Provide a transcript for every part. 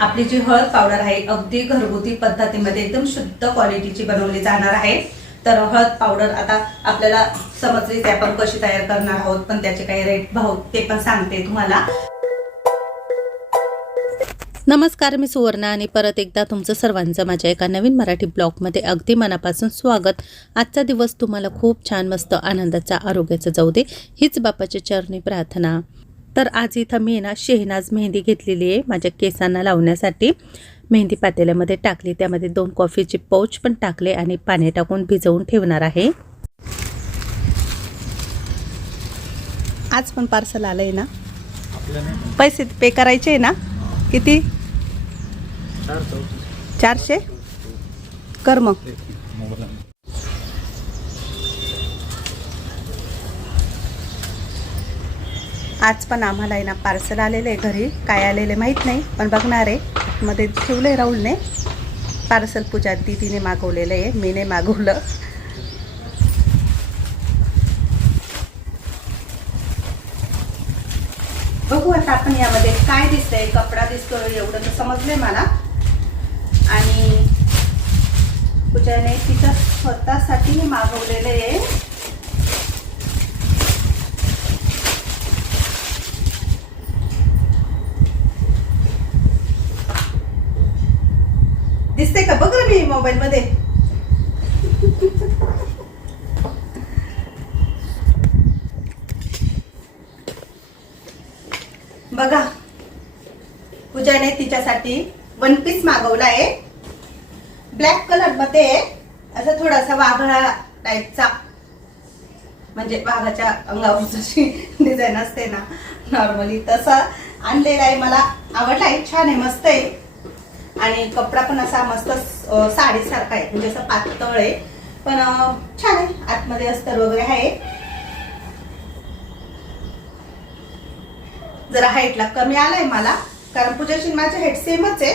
आपली जी हळद पावडर आहे अगदी घरगुती पद्धतीमध्ये एकदम शुद्ध क्वालिटीची बनवली जाणार आहे. तर हळद पावडर आता आपल्याला समजली ते आपण कशी तयार करणार आहोत पण त्याचे काही रेट भाव ते पण सांगते तुम्हाला. नमस्कार मी सुवर्णा आणि परत एकदा तुमचं सर्वांचं माझ्या एका नवीन मराठी ब्लॉगमध्ये अगदी मनापासून स्वागत. आजचा दिवस तुम्हाला खूप छान मस्त आनंदाचा आरोग्याचा जाऊ दे हीच बापाच्या चरणी प्रार्थना. तर आज इथं मी ना शेहनाज मेहंदी घेतलेली आहे माझ्या केसांना लावण्यासाठी. मेहंदी पातेल्यामध्ये टाकली त्यामध्ये दोन कॉफीचे पाऊच पण टाकले आणि पाणी टाकून भिजवून ठेवणार आहे. आज पण पार्सल आलं आहे ना. पैसे पे करायचे आहे ना? किती? चारशे? कर मग. आज पण आम्हाला आहे ना पार्सल आलेलं आहे घरी. काय आलेले माहीत नाही पण बघणार आहे. मध्ये ठेवलं आहे राहुलने. पार्सल पूजा दीदीने मागवलेलं आहे मी नाही मागवलं. बघू आता आपण यामध्ये काय दिसतंय कपडा दिसतोय एवढं तर समजलंय मला. आणि पूजाने तिच्या स्वतःसाठी मागवलेलं आहे. दिसते का? बघ मी मोबाईल मध्ये बघा. पूजाने तिच्यासाठी वन पीस मागवला आहे ब्लॅक कलरमध्ये आहे. असं थोडासा वाघळा टाईपचा म्हणजे वाघाच्या अंगावर जशी डिझाईन असते ना नॉर्मली तसा आणलेला आहे. मला आवडला आहे छान आहे. मस्त आहे. आणि कपडा पण असा मस्त साडीसारखा आहे. म्हणजे असं पातळ आहे. पण छान आहे. आतमध्ये अस्तर वगैरे आहे. जरा हाईटला कमी आलाय मला. कारण पूजाशी माझे हाईट सेमच आहे.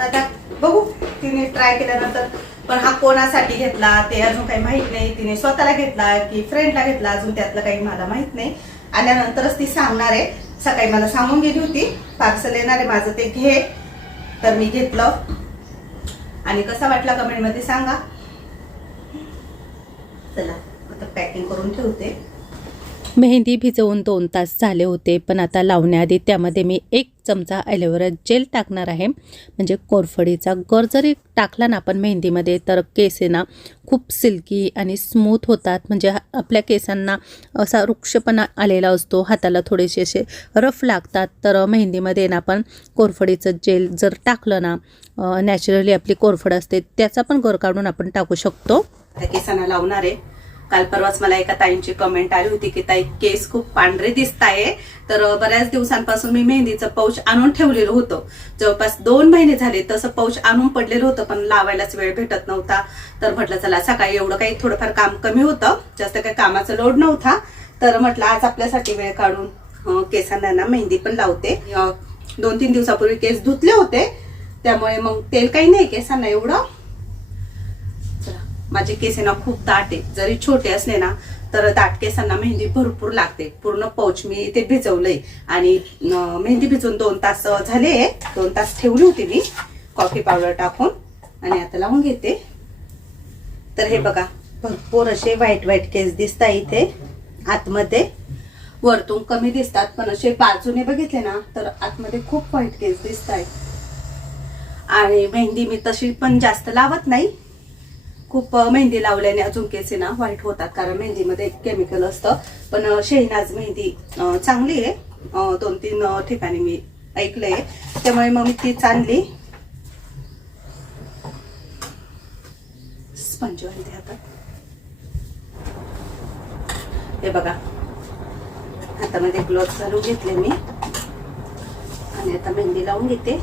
आता बघू. तिने ट्राय केल्यानंतर पण हा कोणासाठी घेतला ते अजून काही माहीत नाही. तिने स्वतःला घेतला की फ्रेंडला घेतला अजून त्यातलं काही मला माहीत नाही. आल्यानंतरच ती सांगणार आहे. सकाळी मला सांगून गेली होती. पार्सल येणार आहे माझं ते घे. तर मी घेतलं. आणि कसा वाटला कमेंटमध्ये सांगा. चला आता पॅकिंग करून ठेवते. मेहंदी भिजवून दोन तास झाले होते पण आता लावण्याआधी त्यामध्ये मी एक चमचा ॲलोवेरा जेल टाकणार आहे. म्हणजे कोरफडीचा गर जरी टाकला ना आपण मेहंदीमध्ये तर केस ना खूप सिल्की आणि स्मूथ होतात. म्हणजे हा- आपल्या केसांना असा वृक्षपणा आलेला असतो हाताला थोडेसे असे रफ लागतात. तर मेहंदीमध्ये ना आपण कोरफडीचं जेल जर टाकलं ना नॅचरली आपली कोरफड असते त्याचा पण गर काढून आपण टाकू शकतो. त्या केसांना लावणार आहे. काल परवाच मला एका ताईंची कमेंट आली होती की ताई केस खूप पांढरे दिसताय. तर बऱ्याच दिवसांपासून मी मेहंदीचं पाऊच आणून ठेवलेलं होतं. जवळपास दोन महिने झाले तसं पाऊच आणून पडलेलं होतं पण लावायलाच वेळ भेटत नव्हता. तर म्हटलं चला सकाळी एवढं काही थोडंफार काम कमी होतं. जास्त काही कामाचा लोड नव्हता. तर म्हटलं आज आपल्यासाठी वेळ काढून केसांना ना मेहंदी पण लावते. दोन तीन दिवसापूर्वी केस धुतले होते. त्यामुळे मग तेल काही नाही केसांना एवढं. माझे केस ना खूप दाट आहे. जरी छोटे असले ना तर दाट केसांना मेहंदी भरपूर लागते. पूर्ण पौच मी ते भिजवलंय. आणि मेहंदी भिजवून दोन तास झाले. दोन तास ठेवली होती मी. कॉफी पावडर टाकून. आणि आता लावून घेते. तर हे बघा भरपूर असे व्हाईट व्हाईट केस दिसतात इथे आतमध्ये. वरतून कमी दिसतात पण असे बाजूने बघितले ना तर आतमध्ये खूप व्हाईट केस दिसत आहेत आणि मेहंदी मी तशी पण जास्त लावत नाही. खूप मेहंदी लावल्याने अजून केस ना व्हाईट होतात कारण मेहंदीमध्ये केमिकल असतं. पण शेहनाज मेहंदी चांगली आहे. दोन तीन ठिकाणी मी ऐकलंय. त्यामुळे मग मी तीच आणली स्पंज आहे आता हे बघा. हातामध्ये ग्लोव्ह घालून घेतले मी. आणि आता मेहंदी लावून घेते.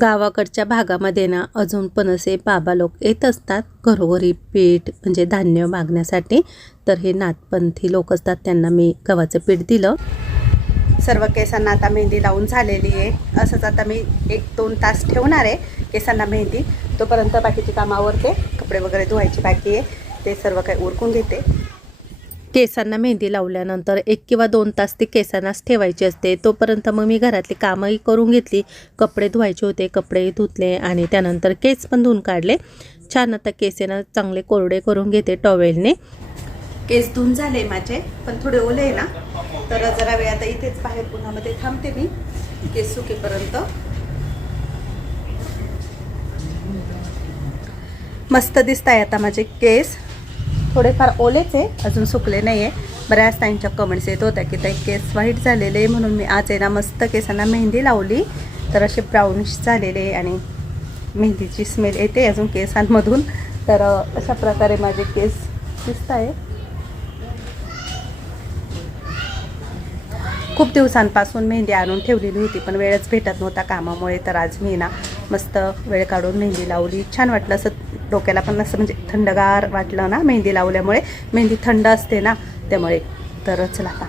गावाकडच्या भागामध्ये ना अजून पण असे बाबा लोक येत असतात. घरोघरी पीठ म्हणजे धान्य मागण्यासाठी. तर हे नाथपंथी लोक असतात त्यांना मी गव्हाचं पीठ दिलं. सर्व केसांना आता मेहंदी लावून झालेली आहे. असंच आता मी एक दोन तास ठेवणार आहे केसांना मेहंदी. तोपर्यंत बाकीची कामावरते कपडे वगैरे धुवायची बाकी आहे. ते सर्व काही उरकून घेते. केसांना मेहंदी लावल्यानंतर एक किंवा दोन तास ती केसांनाच ठेवायची असते. तोपर्यंत मग मी घरातली कामंही करून घेतली. कपडे धुवायचे होते कपडेही धुतले आणि त्यानंतर केस पण धुवून काढले. छान आता केसेनं चांगले कोरडे करून घेते टॉवेलने. केस धुवून झाले माझे पण थोडे ओले आहे ना. तर जरा वेळ आता इथेच बाहेर उन्हामध्ये थांबते मी. केस सुकेपर्यंत. मस्त दिसत आहे आता माझे केस. थोडेफार ओलेच आहे अजून सुकले नाही आहे बऱ्याच ताईंच्या कमेंट्स येत होत्या की ताई केस वाईट झालेले आहे म्हणून मी आज आहे ना मस्त केसांना मेहंदी लावली. तर असे ब्राऊनिश झालेले आणि मेहंदीची स्मेल येते अजून केसांमधून. तर अशा प्रकारे माझे केस दिसत आहे खूप दिवसांपासून मेहंदी आणून ठेवलेली होती पण वेळच भेटत नव्हता कामामुळे. तर आज मी ना मस्त वेळ काढून मेहंदी लावली. छान वाटलं असं डोक्याला पण असं म्हणजे थंडगार वाटलं ना मेहंदी लावल्यामुळे. मेहंदी थंड असते ना त्यामुळे. तर चला आता.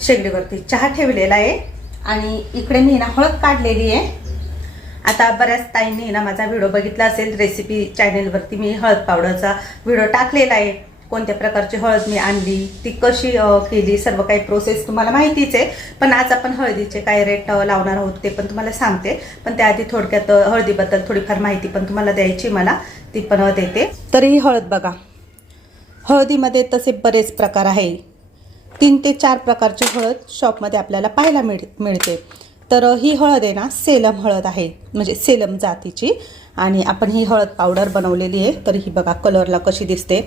शेगडीवरती चहा ठेवलेला आहे आणि इकडे मी ना हळद काढलेली आहे. आता बऱ्याच ताईंनी ना माझा व्हिडिओ बघितला असेल रेसिपी चॅनेलवरती मी हळद पावडरचा व्हिडिओ टाकलेला आहे. कोणत्या प्रकारची हळद मी आणली ती कशी केली सर्व काही प्रोसेस तुम्हाला माहितीच आहे. पण आज आपण हळदीचे काय रेट लावणार आहोत ते पण तुम्हाला सांगते. पण त्याआधी थोडक्यात हळदीबद्दल थोडीफार माहिती पण तुम्हाला द्यायची मला. ती पण देते. तर ही हळद बघा. हळदीमध्ये तसे बरेच प्रकार आहे. तीन ते चार प्रकारची हळद शॉपमध्ये आपल्याला पाहायला मिळ मिळते. तर ही हळद आहे ना सेलम हळद आहे. म्हणजे सेलम जातीची. आणि आपण ही हळद पावडर बनवलेली आहे. तर ही बघा कलरला कशी दिसते.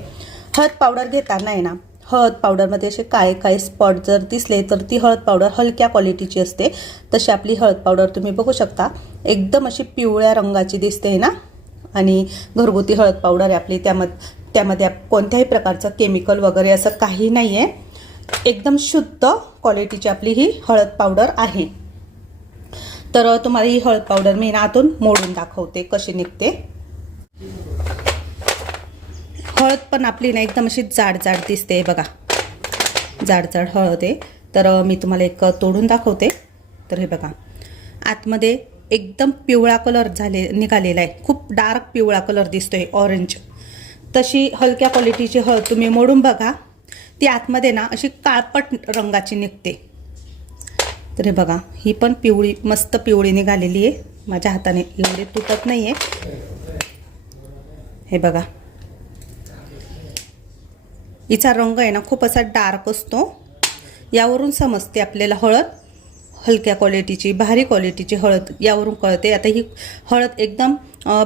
हळद पावडर घेताना आहे ना हळद पावडरमध्ये असे काळे काळे स्पॉट जर दिसले तर ती हळद पावडर हलक्या क्वालिटीची असते. तशी आपली हळद पावडर तुम्ही बघू शकता. एकदम अशी पिवळ्या रंगाची दिसते ना. आणि घरगुती हळद पावडर आहे आपली. त्यामध्ये त्यामध्ये कोणत्याही प्रकारचं केमिकल वगैरे असं काही नाही आहे एकदम शुद्ध क्वालिटीची आपली ही हळद पावडर आहे. तर तुम्हाला ही हळद पावडर मी ना आतून मोडून दाखवते कशी निघते. हळद पण आपली ना एकदम अशी जाड जाड दिसते बघा. जाड जाड हळद आहे. तर मी तुम्हाला एक तोडून दाखवते. तर हे बघा. आतमध्ये एकदम पिवळा कलर झाले निघालेला आहे. खूप डार्क पिवळा कलर दिसतो आहे ऑरेंज. तशी हलक्या क्वालिटीची हळद तुम्ही मोडून बघा. ती आतमध्ये ना अशी काळपट रंगाची निघते. तर हे बघा ही पण पिवळी मस्त पिवळी निघालेली आहे. माझ्या हाताने एवढी तुटत नाही आहे हे बघा. हिचा रंग आहे ना खूप असा डार्क असतो. यावरून समजते आपल्याला हळद. हलक्या क्वालिटीची भारी क्वालिटीची हळद यावरून कळते. आता ही हळद एकदम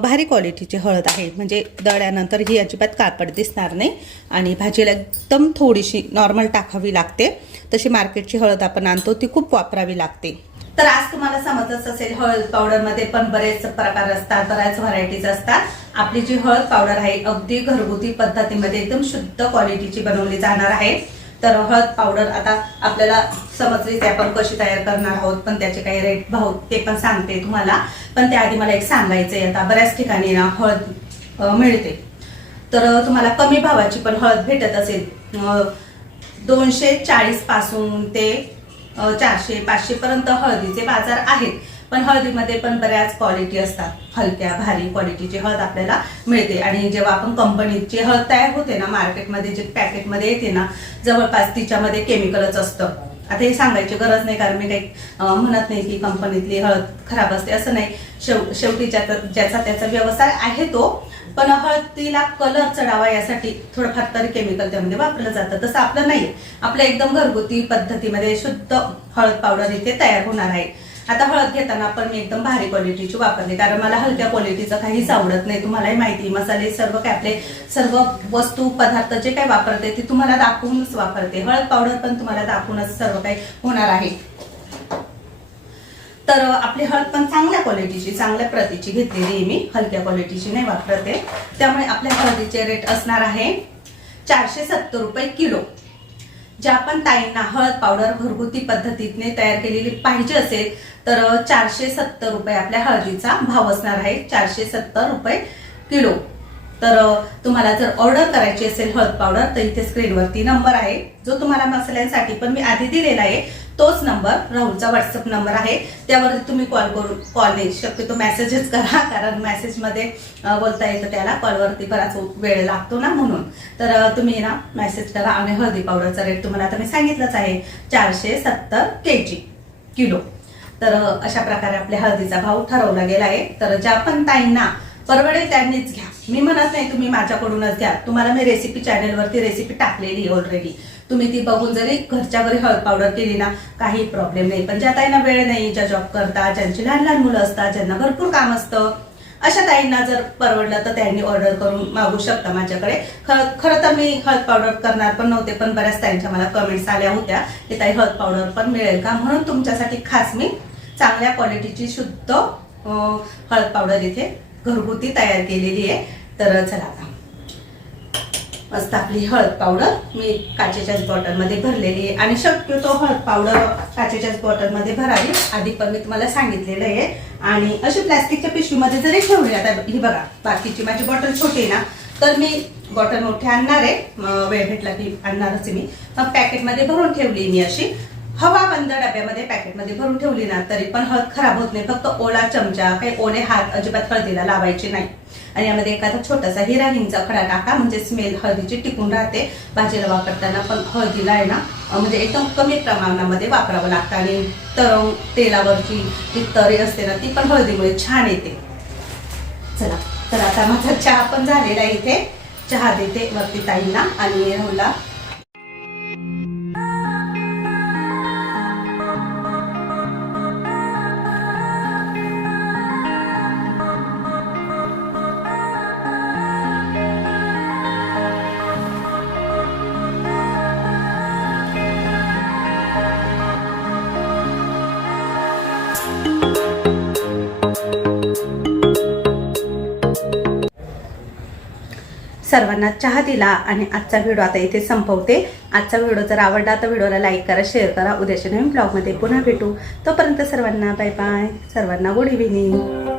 भारी क्वालिटीची हळद आहे. म्हणजे दळल्यानंतर ही अजिबात काळपट दिसणार नाही आणि भाजीला एकदम थोडीशी नॉर्मल टाकावी लागते. तशी मार्केटची हळद आपण आणतो ती खूप वापरावी लागते. तर आज तुम्हाला समजच असेल हळद पावडरमध्ये पण बरेच प्रकार असतात बऱ्याच व्हरायटीज असतात. आपली जी हळद पावडर आहे अगदी घरगुती पद्धतीमध्ये एकदम शुद्ध क्वालिटीची बनवली जाणार आहे. तर हळद पावडर आता आपल्याला समजली ते आपण कशी तयार करणार आहोत पण त्याचे काही रेट भाव ते पण सांगते तुम्हाला. पण त्याआधी मला एक सांगायचं आहे आता बऱ्याच ठिकाणी ना हळद मिळते. तर तुम्हाला कमी भावाची पण हळद भेटत असेल दोनशे चाळीसपासून ते चारशे पाचशे पर्यंत हळदीचे बाजार आहेत. पण हळदीमध्ये पण बऱ्याच क्वालिटी असतात. हलक्या भारी क्वालिटीची हळद आपल्याला मिळते. आणि जेव्हा आपण कंपनीची हळद तयार होते ना मार्केटमध्ये जे पॅकेटमध्ये येते ना जवळपास तिच्यामध्ये केमिकलच असतं. आता हे सांगायची गरज नाही कारण मी काही म्हणत नाही की कंपनीतली हळद खराब असते असं नाही. शेव शेवटी ज्याचा ज्याचा त्याचा व्यवसाय आहे तो. पण हळदीला कलर चढावा यासाठी थोडंफार तरी केमिकल त्यामध्ये वापरलं जातं. तसं आपलं नाही आपलं एकदम घरगुती पद्धतीमध्ये शुद्ध हळद पावडर इथे तयार होणार आहे. आता हळद घेताना पण मी एकदम भारी क्वालिटीची वापरते कारण मला हलक्या क्वालिटीचं काहीच आवडत नाही. तुम्हालाही माहिती मसाले सर्व काय आपले सर्व वस्तू पदार्थ जे काही वापरते ते तुम्हाला दाखवूनच वापरते. हळद पावडर पण तुम्हाला दाखवूनच सर्व काही होणार आहे. तर आपली हळद पण चांगल्या क्वालिटीची चांगल्या प्रतीची घेतलेली आहे मी. हलक्या क्वालिटीची नाही वापरते. त्यामुळे आपल्या हळदीचे रेट असणार आहे चारशे सत्तर रुपये किलो. ज्या पण ताईंना हळद पावडर घरगुती पद्धतीने तयार केलेली पाहिजे असेल तर चारशे सत्तर रुपये आपल्या हळदीचा भाव असणार आहे चारशे सत्तर रुपये किलो. तर तुम्हाला जर ऑर्डर करायची असेल हळद पावडर तर इथे स्क्रीनवरती नंबर आहे. जो तुम्हाला मसाल्यांसाठी पण मी आधी दिलेला आहे तोच नंबर राहुलचा व्हॉट्सअप नंबर आहे. त्यावरती तुम्ही कॉल करून कॉल नाही शक्यतो मेसेजच करा कारण मेसेजमध्ये बोलता येतं त्याला कॉलवरती बराच वेळ लागतो ना म्हणून. तर तुम्ही ना मेसेज करा. आणि हळदी पावडरचा रेट तुम्हाला आता मी सांगितलंच आहे. चारशे सत्तर के जी किलो. तर अशा प्रकारे आपल्या हळदीचा भाव ठरवला गेला आहे. तर ज्या पण ताईंना परवडे त्यांनीच घ्या. मी म्हणत नाही तुम्ही माझ्याकडूनच घ्या. तुम्हाला मी रेसिपी चॅनलवरती रेसिपी टाकलेली आहे ऑलरेडी तुम्ही ती बघून जरी घरच्या घरी हळद पावडर केली ना काही प्रॉब्लेम नाही. पण ज्या ताईंना वेळ नाही ज्या जॉब करता ज्यांची लहान लहान मुलं असतात ज्यांना भरपूर काम असतं अशा ताईंना जर परवडलं तर त्यांनी ऑर्डर करून मागू शकता माझ्याकडे. खरं खरं तर मी हळद पावडर करणार पण नव्हते पण बऱ्याच ताईंच्या मला कमेंट्स आल्या होत्या की ताई हळद पावडर पण मिळेल का? म्हणून तुमच्यासाठी खास मी चांगल्या क्वालिटीची शुद्ध हळद पावडर इथे घरगुती तयार केलेली आहे. तर चला आता. मस्त आपली हळद पावडर मी काचेच्याच बॉटलमध्ये भरलेली आहे. आणि शक्यतो हळद पावडर काचेच्याच बॉटलमध्ये भरावी. आधी पण मी तुम्हाला सांगितलेलं आहे. आणि अशी प्लॅस्टिकच्या पिशवीमध्ये जरी ठेवली आता ही बघा बाकीची माझी बॉटल छोटी आहे ना तर मी बॉटल मोठी आणणार आहे. वेळ भेटला की आणणारच मी. मग पॅकेटमध्ये भरून ठेवली मी अशी. हवा बंद डब्यामध्ये पॅकेटमध्ये भरून ठेवली ना तरी पण हळद खराब होत नाही. फक्त ओला चमचा काही ओले हात अजिबात हळदीला लावायचे नाही. आणि यामध्ये एखादा छोटासा हिरा हिंगचा खडा टाका म्हणजे स्मेल हळदीची टिकून राहते. भाजीला वापरताना पण हळदीला आहे ना म्हणजे एकदम कमी प्रमाणामध्ये वापरावं लागतं. आणि तर तेलावरची जी तरी असते ना ती पण हळदीमुळे छान येते. चला तर आता माझा चहा पण झालेला आहे इथे. चहा देते वरती ताईंना आणि राहुला सर्वांना चहा दिला आणि आजचा व्हिडिओ आता इथे संपवते. आजचा व्हिडिओ जर आवडला तर व्हिडिओला लाईक करा शेअर करा. उद्याच्या नवीन ब्लॉगमध्ये पुन्हा भेटू. तोपर्यंत सर्वांना बाय बाय. सर्वांना गुड इव्हिनिंग.